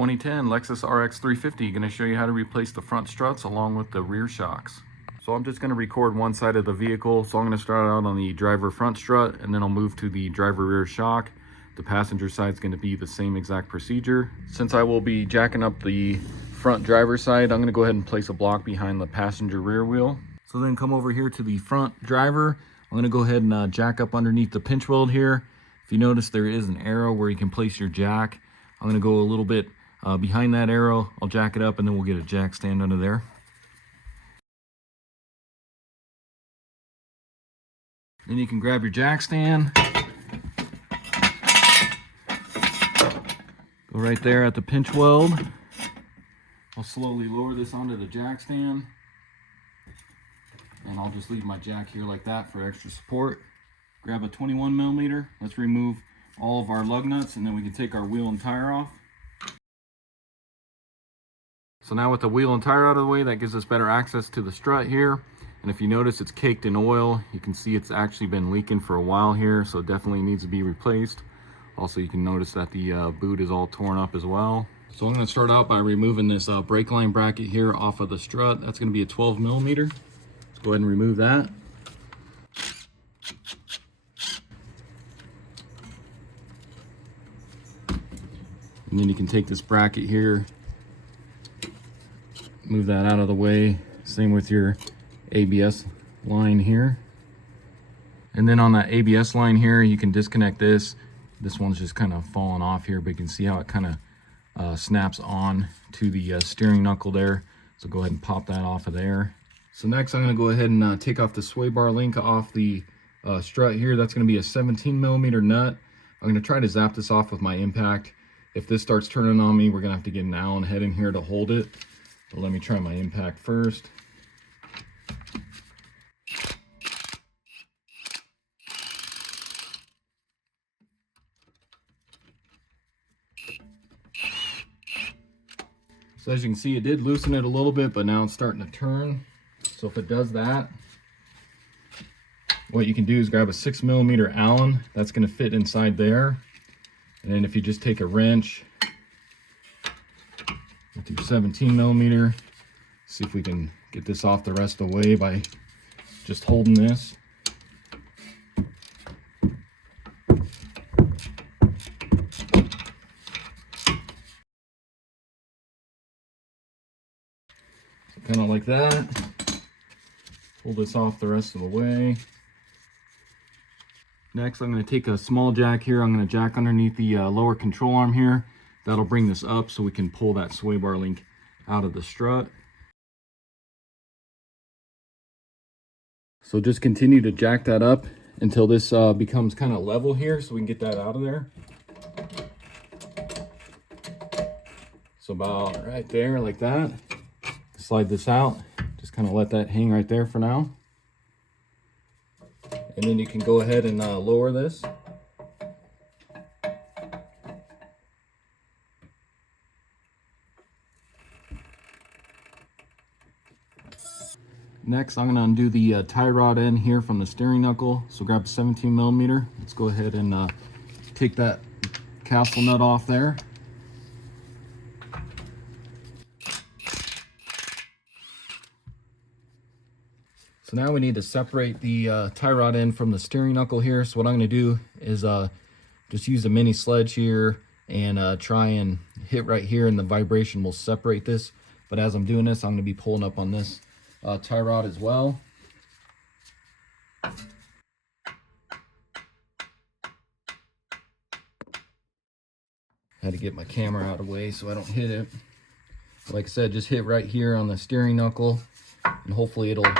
2010 Lexus RX350. Going to show you how to replace the front struts along with the rear shocks. So I'm just going to record one side of the vehicle. So I'm going to start out on the driver front strut, and then I'll move to the driver rear shock. The passenger side is going to be the same exact procedure. Since I will be jacking up the front driver side, I'm going to go ahead and place a block behind the passenger rear wheel. So then come over here to the front driver. I'm going to go ahead and jack up underneath the pinch weld here. If you notice, there is an arrow where you can place your jack. I'm going to go a little bit behind that arrow. I'll jack it up, and then we'll get a jack stand under there. Then you can grab your jack stand. Go right there at the pinch weld. I'll slowly lower this onto the jack stand. And I'll just leave my jack here like that for extra support. Grab a 21 millimeter. Let's remove all of our lug nuts, and then we can take our wheel and tire off. So now with the wheel and tire out of the way, that gives us better access to the strut here. And if you notice, it's caked in oil. You can see it's actually been leaking for a while here, so it definitely needs to be replaced. Also, you can notice that the boot is all torn up as well. So I'm going to start out by removing this brake line bracket here off of the strut. That's going to be a 12 millimeter. Let's go ahead and remove that. And then you can take this bracket here, move that out of the way. Same with your ABS line here. And then on that ABS line here, you can disconnect this. This one's just kind of falling off here, but you can see how it kind of snaps on to the steering knuckle there. So go ahead and pop that off of there. So next I'm going to go ahead and take off the sway bar link off the strut here. That's going to be a 17 millimeter nut. I'm going to try to zap this off with my impact. If this starts turning on me, we're going to have to get an Allen head in here to hold it. But let me try my impact first. So as you can see, it did loosen it a little bit, but now it's starting to turn. So if it does that, what you can do is grab a 6 millimeter Allen. That's going to fit inside there. And then if you just take a wrench with your 17 millimeter, see if we can get this off the rest of the way by just holding this. Kind of like that. Pull this off the rest of the way. Next, I'm going to take a small jack here. I'm going to jack underneath the lower control arm here. That'll bring this up so we can pull that sway bar link out of the strut. So just continue to jack that up until this becomes kind of level here, so we can get that out of there. So about right there, like that. Slide this out, just kind of let that hang right there for now. And then you can go ahead and lower this. Next, I'm going to undo the tie rod end here from the steering knuckle. So grab a 17 millimeter. Let's go ahead and take that castle nut off there. So now we need to separate the tie rod end from the steering knuckle here. So what I'm going to do is just use a mini sledge here and try and hit right here, and the vibration will separate this. But as I'm doing this, I'm going to be pulling up on this tie rod as well. Had to get my camera out of the way so I don't hit it. Like I said, just hit right here on the steering knuckle, and hopefully it'll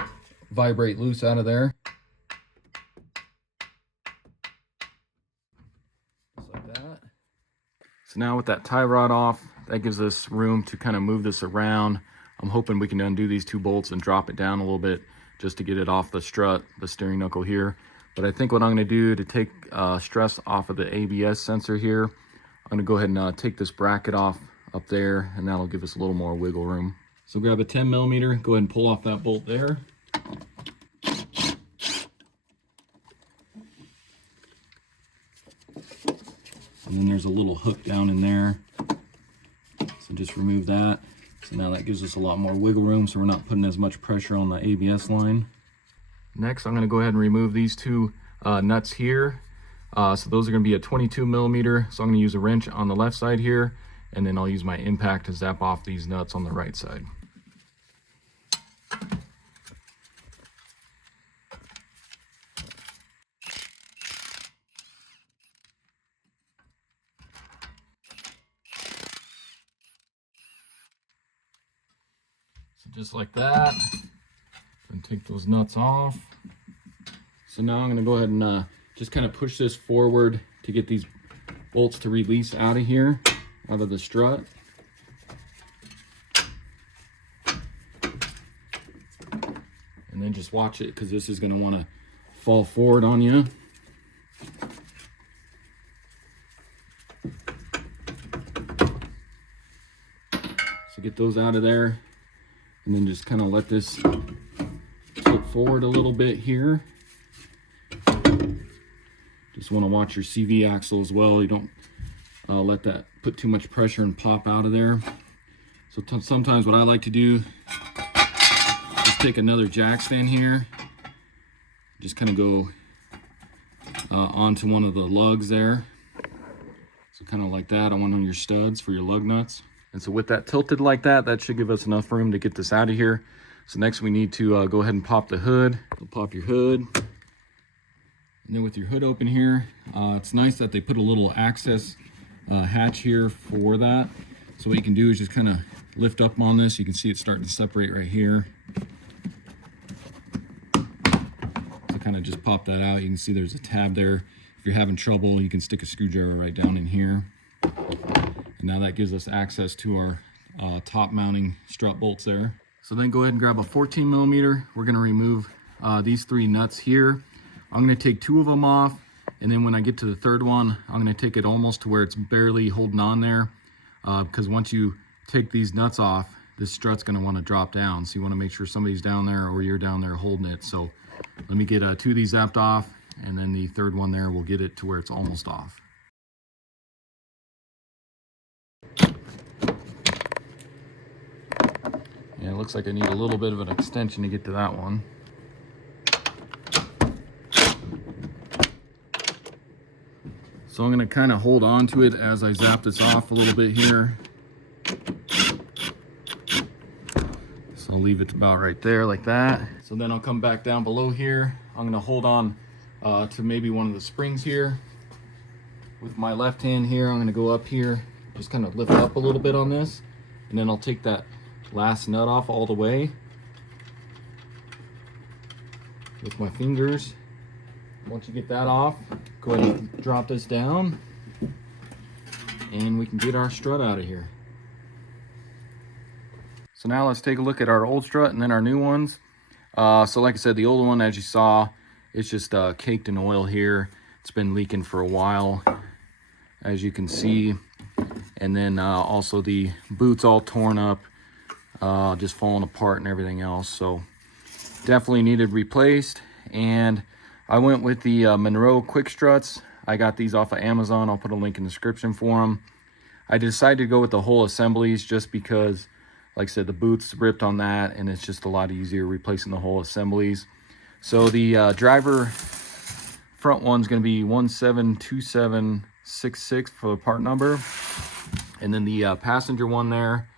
vibrate loose out of there. Just like that. So now with that tie rod off, that gives us room to kind of move this around. I'm hoping we can undo these two bolts and drop it down a little bit just to get it off the strut, the steering knuckle here. But I think what I'm going to do to take stress off of the ABS sensor here, I'm going to go ahead and take this bracket off up there, and that'll give us a little more wiggle room. So grab a 10 millimeter, go ahead and pull off that bolt there. And then there's a little hook down in there. So just remove that. So now that gives us a lot more wiggle room, so we're not putting as much pressure on the ABS line. Next, I'm going to go ahead and remove these two nuts here. So those are going to be a 22 millimeter. So I'm going to use a wrench on the left side here, and then I'll use my impact to zap off these nuts on the right side. So just like that, and take those nuts off. So now I'm going to go ahead and just kind of push this forward to get these bolts to release out of here, out of the strut. And then just watch it, because this is going to want to fall forward on you. So get those out of there, and then just kind of let this tilt forward a little bit here. Just want to watch your CV axle as well. You don't let that put too much pressure and pop out of there. So sometimes what I like to do is take another jack stand here, just kind of go onto one of the lugs there. So kind of like that on one of your studs for your lug nuts. And so with that tilted like that, that should give us enough room to get this out of here. So next we need to go ahead and pop the hood. So pop your hood. And then with your hood open here, it's nice that they put a little access hatch here for that. So what you can do is just kind of lift up on this. You can see it starting to separate right here. So kind of just pop that out. You can see there's a tab there. If you're having trouble, you can stick a screwdriver right down in here. And now that gives us access to our top mounting strut bolts there. So then go ahead and grab a 14 millimeter. We're going to remove these three nuts here. I'm going to take two of them off, and then when I get to the third one, I'm going to take it almost to where it's barely holding on there, because once you take these nuts off, this strut's going to want to drop down. So you want to make sure somebody's down there or you're down there holding it. So let me get two of these zapped off, and then the third one there, we'll get it to where it's almost off. Yeah, it looks like I need a little bit of an extension to get to that one. So I'm going to kind of hold on to it as I zap this off a little bit here. So I'll leave it about right there like that. So then I'll come back down below here. I'm going to hold on to maybe one of the springs here. With my left hand here, I'm going to go up here, just kind of lift up a little bit on this. And then I'll take that last nut off all the way with my fingers. Once you get that off, go ahead and drop this down, and we can get our strut out of here. So now let's take a look at our old strut and then our new ones. So like I said, the old one, as you saw, it's just caked in oil here. It's been leaking for a while, as you can see. And then also the boot's all torn up, just falling apart and everything else. So definitely needed replaced. And I went with the Monroe quick struts. I got these off of Amazon. I'll put a link in the description for them. I decided to go with the whole assemblies just because, like I said, the boot's ripped on that, and it's just a lot easier replacing the whole assemblies. So the driver front one's going to be 172766 for the part number, and then the passenger one there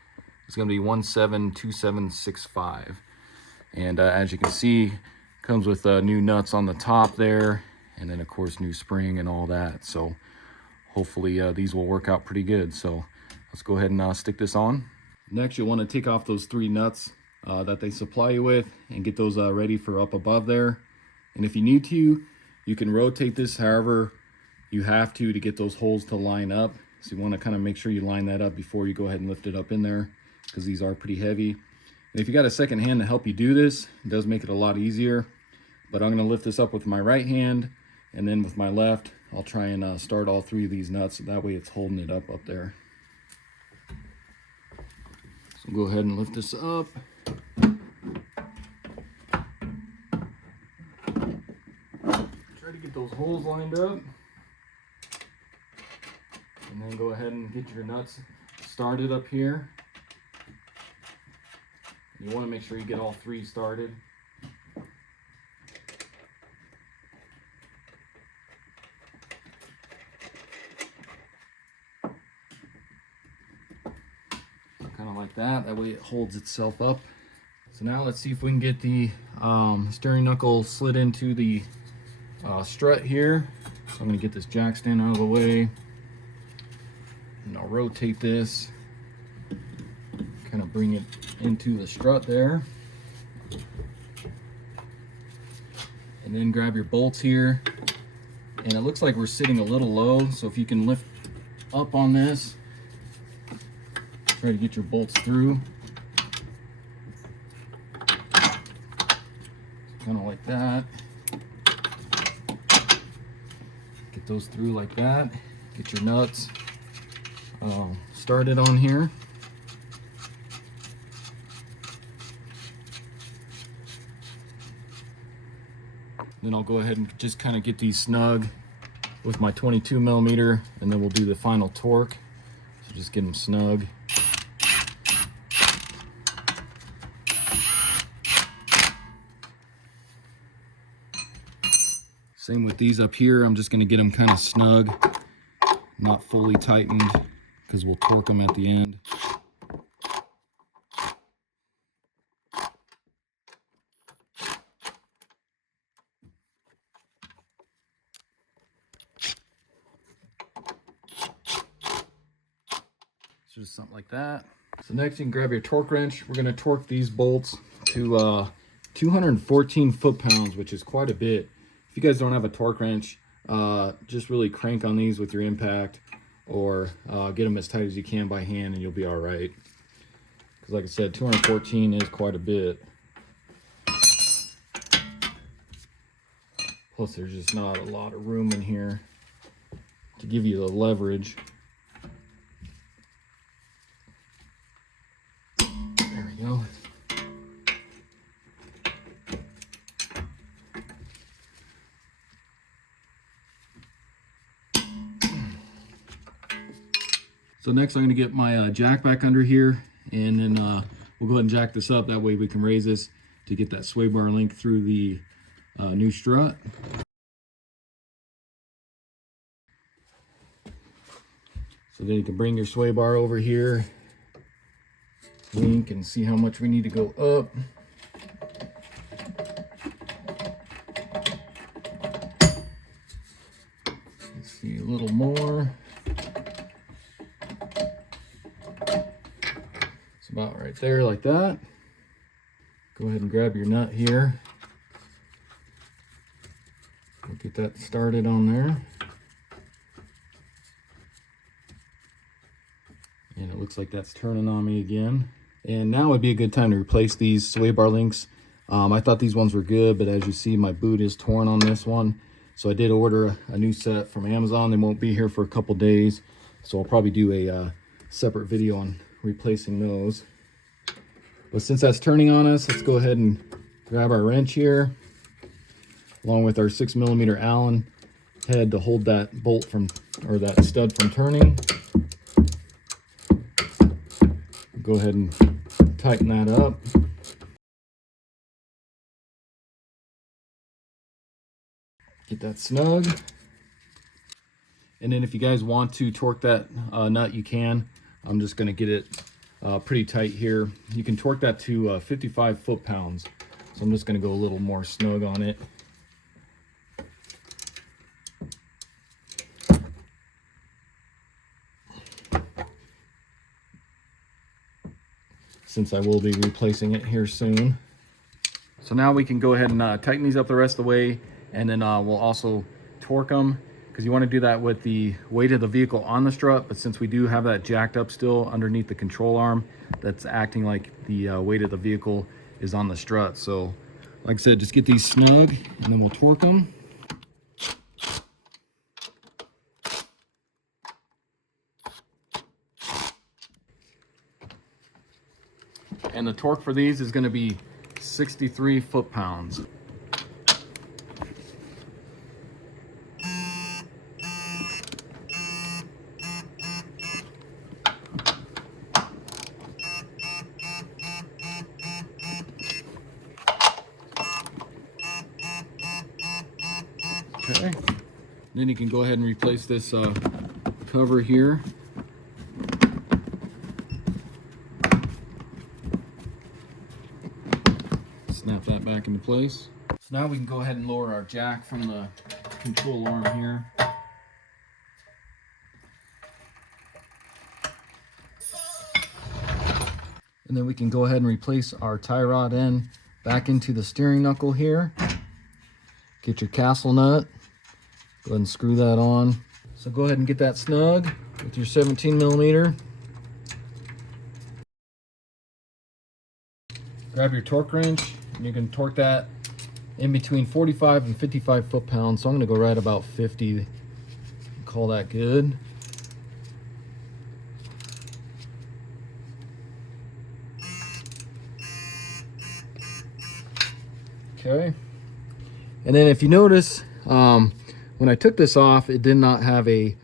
is going to be 172765. And as you can see, comes with new nuts on the top there, and then of course new spring and all that. So hopefully these will work out pretty good. So let's go ahead and stick this on. Next, you'll want to take off those three nuts that they supply you with and get those ready for up above there. And if you need to, you can rotate this however you have to get those holes to line up. So you want to kind of make sure you line that up before you go ahead and lift it up in there, because these are pretty heavy. And if you got a second hand to help you do this, it does make it a lot easier. But I'm going to lift this up with my right hand, and then with my left, I'll try and start all three of these nuts. So that way it's holding it up there. So go ahead and lift this up. Try to get those holes lined up. And then go ahead and get your nuts started up here. You want to make sure you get all three started. Kind of like that. That way it holds itself up. So now let's see if we can get the steering knuckle slid into the strut here. So I'm going to get this jack stand out of the way. And I'll rotate this. Kind of bring it into the strut there. And then grab your bolts here. And it looks like we're sitting a little low. So if you can lift up on this, try to get your bolts through. Kind of like that. Get those through like that. Get your nuts started on here. Then I'll go ahead and just kind of get these snug with my 22 millimeter, and then we'll do the final torque. So just get them snug. Same with these up here. I'm just going to get them kind of snug, not fully tightened, because we'll torque them at the end. So just something like that. So next you can grab your torque wrench. We're going to torque these bolts to 214 foot-pounds, which is quite a bit. If you guys don't have a torque wrench, just really crank on these with your impact, or get them as tight as you can by hand and you'll be all right. Because like I said, 214 is quite a bit. Plus there's just not a lot of room in here to give you the leverage. There we go. So next I'm going to get my jack back under here, and then we'll go ahead and jack this up. That way we can raise this to get that sway bar link through the new strut. So then you can bring your sway bar over here, link, and see how much we need to go up. Let's see, a little more. About right there, like that. Go ahead and grab your nut here. We'll get that started on there. And it looks like that's turning on me again. And now would be a good time to replace these sway bar links. I thought these ones were good, but as you see, my boot is torn on this one. So I did order a new set from Amazon. They won't be here for a couple days. So I'll probably do a separate video on replacing those. But since that's turning on us, let's go ahead and grab our wrench here, along with our 6 millimeter Allen head to hold that bolt from, or that stud from turning. Go ahead and tighten that up. Get that snug. And then if you guys want to torque that nut, you can. I'm just going to get it pretty tight here. You can torque that to 55 foot-pounds. So I'm just going to go a little more snug on it. Since I will be replacing it here soon. So now we can go ahead and tighten these up the rest of the way, and then we'll also torque them, because you want to do that with the weight of the vehicle on the strut. But since we do have that jacked up still underneath the control arm, that's acting like the weight of the vehicle is on the strut. So like I said, just get these snug and then we'll torque them. And the torque for these is going to be 63 foot-pounds. Okay. Then you can go ahead and replace this cover here. Snap that back into place. So now we can go ahead and lower our jack from the control arm here. And then we can go ahead and replace our tie rod end back into the steering knuckle here. Get your castle nut. Go ahead and screw that on. So go ahead and get that snug with your 17 millimeter. Grab your torque wrench and you can torque that in between 45 and 55 foot-pounds. So I'm going to go right about 50. Call that good. Okay. And then if you notice, when I took this off, it did not have a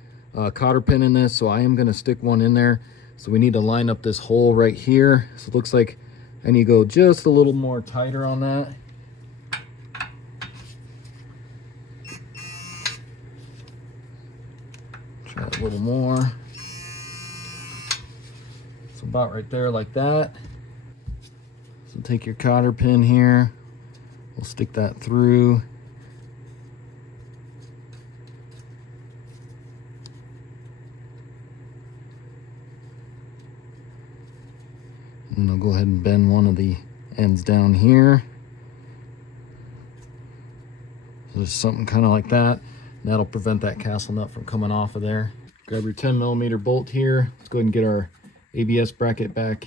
cotter pin in this, so I am going to stick one in there. So we need to line up this hole right here. So it looks like I need to go just a little more tighter on that. Try a little more. So about right there like that. So take your cotter pin here. We'll stick that through. And I'll go ahead and bend one of the ends down here. So there's something kind of like that. And that'll prevent that castle nut from coming off of there. Grab your 10 millimeter bolt here. Let's go ahead and get our ABS bracket back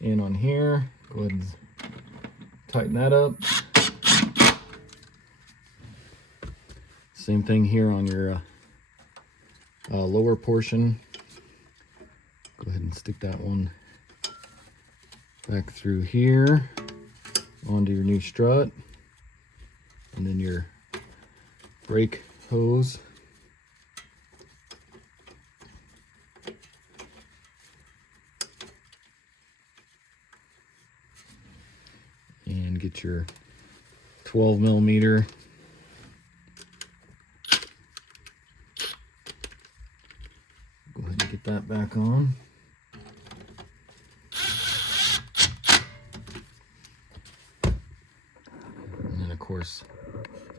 in on here. Go ahead and tighten that up. Same thing here on your lower portion. Go ahead and stick that one back through here onto your new strut, and then your brake hose. And get your 12 millimeter. Go ahead and get that back on. Of course,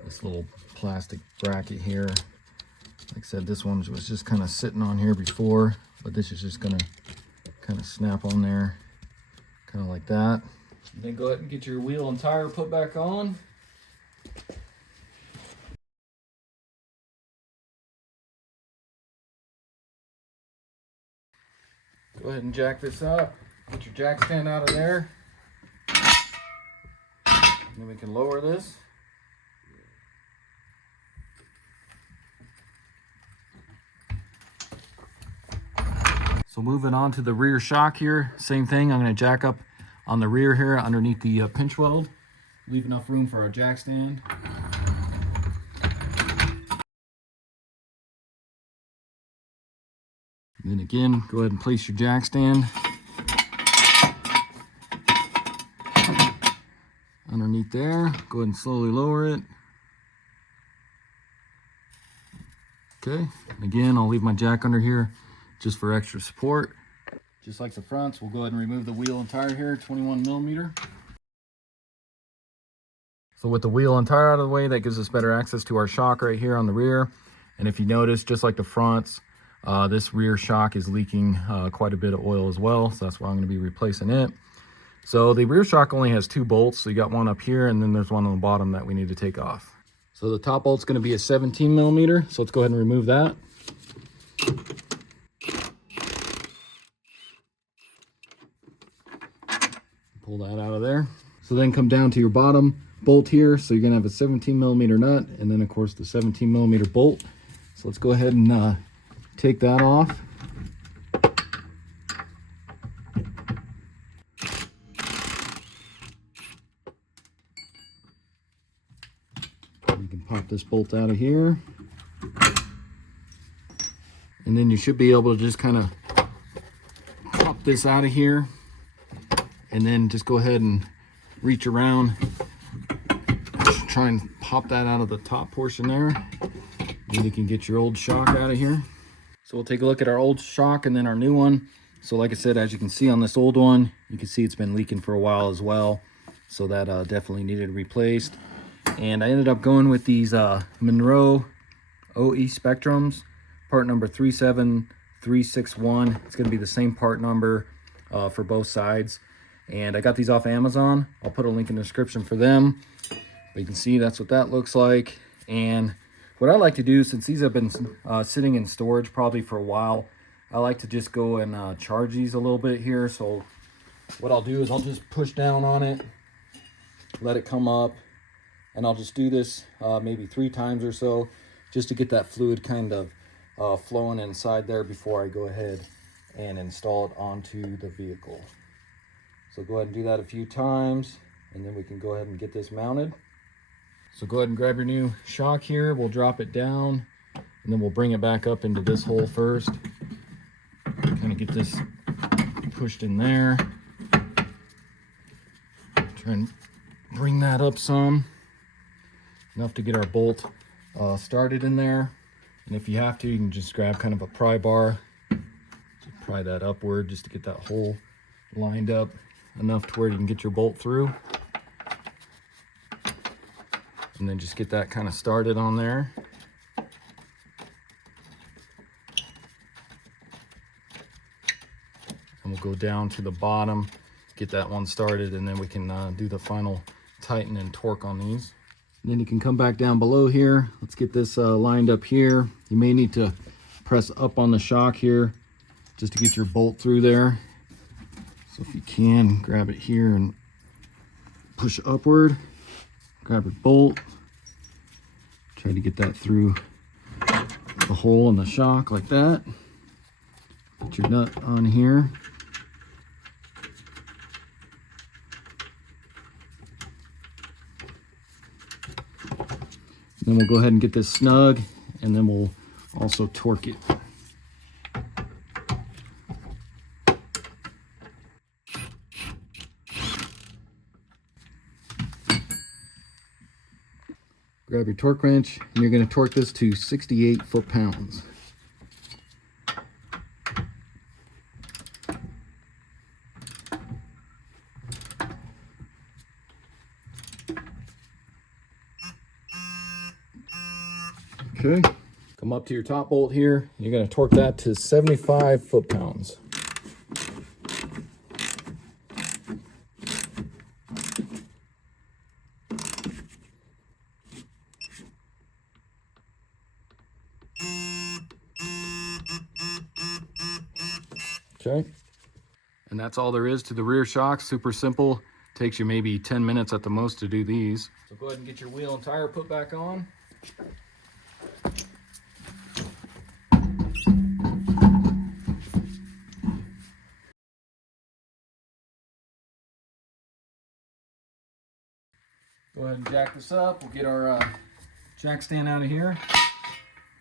this little plastic bracket here, like I said, this one was just kind of sitting on here before, but this is just gonna kind of snap on there, kind of like that. And then go ahead and get your wheel and tire put back on. Go ahead and jack this up. Get your jack stand out of there. Then we can lower this. So moving on to the rear shock here, same thing. I'm going to jack up on the rear here underneath the pinch weld. Leave enough room for our jack stand. And then again, go ahead and place your jack stand underneath there. Go ahead and slowly lower it. Okay, and again, I'll leave my jack under here just for extra support. Just like the fronts, we'll go ahead and remove the wheel and tire here, 21 millimeter. So with the wheel and tire out of the way, that gives us better access to our shock right here on the rear. And if you notice, just like the fronts, this rear shock is leaking quite a bit of oil as well. So that's why I'm going to be replacing it. So the rear shock only has 2 bolts. So you got one up here and then there's one on the bottom that we need to take off. So the top bolt's going to be a 17 millimeter. So let's go ahead and remove that. Pull that out of there. So then come down to your bottom bolt here. So you're going to have a 17 millimeter nut and then of course the 17 millimeter bolt. So let's go ahead and take that off. You can pop this bolt out of here. And then you should be able to just kind of pop this out of here. And then just go ahead and reach around, try and pop that out of the top portion there. Then you can get your old shock out of here. So we'll take a look at our old shock and then our new one. So like I said, as you can see on this old one, you can see it's been leaking for a while as well. So that definitely needed replaced. And I ended up going with these Monroe OE Spectrums, part number 37361. It's going to be the same part number for both sides. And I got these off Amazon. I'll put a link in the description for them. But you can see that's what that looks like. And what I like to do, since these have been sitting in storage probably for a while, I like to just go and charge these a little bit here. So what I'll do is I'll just push down on it, let it come up, and I'll just do this maybe 3 times or so, just to get that fluid kind of flowing inside there before I go ahead and install it onto the vehicle. So go ahead and do that a few times, and then we can go ahead and get this mounted. So go ahead and grab your new shock here. We'll drop it down, and then we'll bring it back up into this hole first. Kind of get this pushed in there. Try and bring that up some, enough to get our bolt started in there. And if you have to, you can just grab kind of a pry bar, just pry that upward just to get that hole lined up enough to where you can get your bolt through. And then just get that kind of started on there. And we'll go down to the bottom, get that one started, and then we can do the final tighten and torque on these. And then you can come back down below here. Let's get this lined up here. You may need to press up on the shock here just to get your bolt through there. So if you can, grab it here and push upward. Grab your bolt, try to get that through the hole in the shock like that. Put your nut on here. Then we'll go ahead and get this snug, and then we'll also torque it. Grab your torque wrench, and you're going to torque this to 68 foot-pounds. Okay, come up to your top bolt here. You're going to torque that to 75 foot-pounds. Okay, and that's all there is to the rear shock. Super simple. Takes you maybe 10 minutes at the most to do these. So go ahead and get your wheel and tire put back on. Go ahead and jack this up. We'll get our jack stand out of here.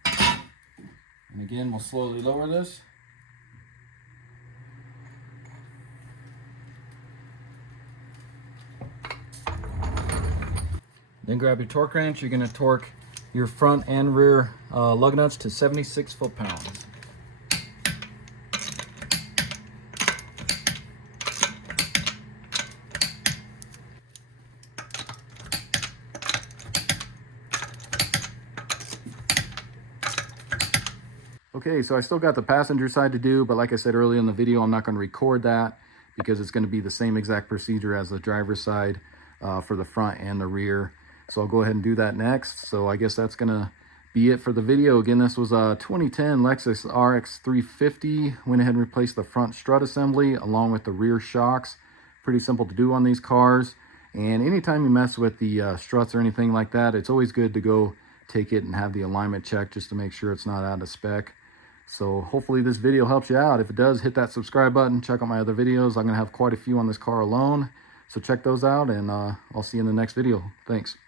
And again, we'll slowly lower this. Then grab your torque wrench. You're going to torque your front and rear lug nuts to 76 foot-pounds. Okay, so I still got the passenger side to do, but like I said earlier in the video, I'm not going to record that because it's going to be the same exact procedure as the driver's side for the front and the rear. So I'll go ahead and do that next. So I guess that's going to be it for the video. Again, this was a 2010 Lexus RX350. Went ahead and replaced the front strut assembly along with the rear shocks. Pretty simple to do on these cars. And anytime you mess with the struts or anything like that, it's always good to go take it and have the alignment checked just to make sure it's not out of spec. So hopefully this video helps you out. If it does, hit that subscribe button. Check out my other videos. I'm going to have quite a few on this car alone. So check those out, and I'll see you in the next video. Thanks.